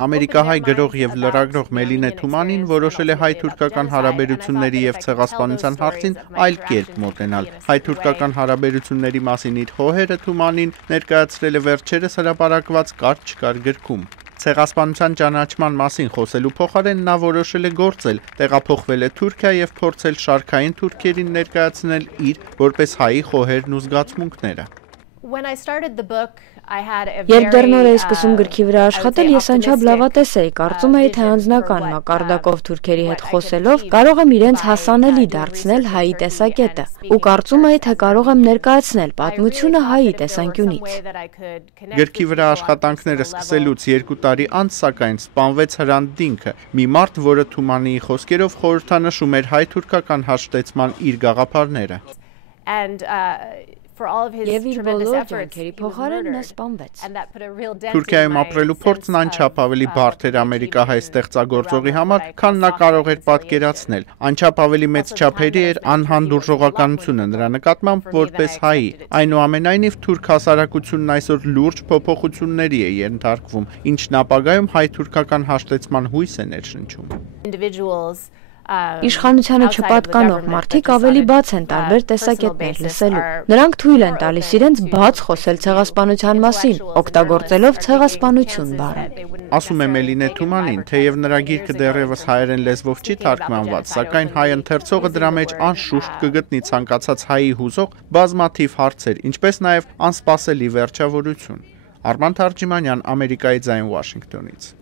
Ամերիկահայ գրող եւ լրագրող Մելինե Թումանին որոշել է հայ-թուրքական հարաբերությունների եւ ցեղասպանության հարցին այլ կերպ մոտենալ։ Հայ-թուրքական հարաբերությունների մասին իր հոհերը Թումանին ներկայացրել է վերջերս հրապարակված կարճ գրքում։ Ցեղասպանության ճանաչման մասին խոսելու փոխարեն նա որոշել է գործել, տեղափոխվել է Թուրքիա եւ փորձել շարքային թուրքերին ներկայացնել իր որպես հայի խոհերն ու զգացմունքները։ Երբ դեռ նոր էի սկսում գրքի վրա աշխատել, ես անչափ լավատես էի, կարծում էի, թե անձնական մակարդակով թուրքերի հետ խոսելով կարող եմ իրենց հասանելի դարձնել հայի տեսակետը, ու կարծում էի, թե կարող եմ ներկայացնել պատմությունը հայի տեսանկյունից։ Գրքի վրա աշխատանքները սկսելուց 2 տարի անց, սակայն սպանվեց Հրանտ Դինքը, մի մարդ, որը Թումանիի խոսքերով խորհրդանշում էր հայ-թուրքական հաշտեցման իր գաղափարները։ Եվ իր բոլոր ջանքերի փոխարեն նա սպանվեց։ Թուրքիայում ապրելու փորձն անչափ ավելի բարդ էր ամերիկահայ ստեղծագործողի համար, քան նա կարող էր պատկերացնել։ Անչափ ավելի մեծ չափերի էր անհանդուրժողականությունը նրա նկատմամբ որպես հայի։ Այնուամենայնիվ, թուրք հասարակությունն այսօր լուրջ փոփոխությունների է ենթարկվում, ինչն ապագայում հայ-թուրքական հաշտեցման հույս է ներշնչում։ Իշխանությանը չպատկանող մարդիկ ավելի բաց են տարբեր տեսակետներ լսելու։ Նրանք թույլ են տալիս իրենց բաց խոսել ցեղասպանության մասին, օգտագործելով ցեղասպանություն բառը։ Ասում է Մելինե Թումանին, թեև նրա գիրքը դեռևս հայերեն լեզվով չի թարգմանված, սակայն հայ ընթերցողը դրա մեջ անշուշտ կգտնի ցանկացած հայի հուզող բազմաթիվ հարցեր, ինչպես նաև անսպասելի վերջավորություն։ Արման Թարջիմանյան, Ամերիկայի ձայն, Վաշինգտոնից։